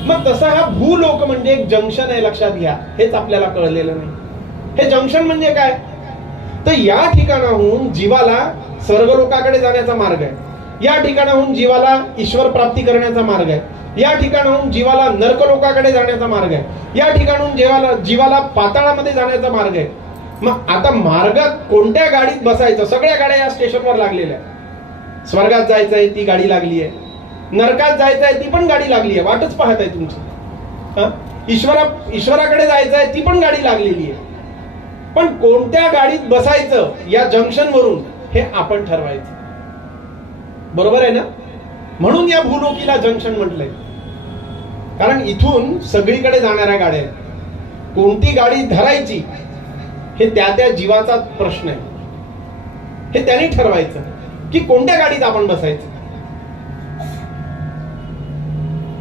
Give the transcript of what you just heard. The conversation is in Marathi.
मग तसा हा भूलोक म्हणजे एक जंक्शन आहे, लक्षात घ्या. हेच आपल्याला कळलेलं नाही. हे जंक्शन म्हणजे काय? तर या ठिकाणाहून जीवाला स्वर्गलोकाकडे जाण्याचा मार्ग आहे, या ठिकाणाहून जीवाला ईश्वर प्राप्ती करण्याचा मार्ग आहे, या ठिकाणाहून जीवाला नरकलोकाकडे जाण्याचा मार्ग आहे, या ठिकाणाहून जीवाला पाताळामध्ये जाण्याचा मार्ग आहे. मग आता मार्गात कोणत्या गाडीत बसायचं? सगळ्या गाड्या या स्टेशनवर लागलेल्या आहेत. स्वर्गात जायचंय ती गाडी लागली आहे, नरकात जायचंय ती पण गाडी लागली आहे, वाटच पाहत आहे तुमची. ईश्वराकडे जायचंय ती पण गाडी लागलेली आहे. पण कोणत्या गाडीत बसायचं या जंक्शन वरून हे आपण ठरवायचं. बरोबर आहे ना? म्हणून या भूलोकीला जंक्शन म्हटलंय, कारण इथून सगळीकडे जाणाऱ्या गाड्या आहेत. कोणती गाडी धरायची हे त्या जीवाचा प्रश्न आहे. हे त्यांनी ठरवायचं की कोणत्या गाडीत आपण बसायचं.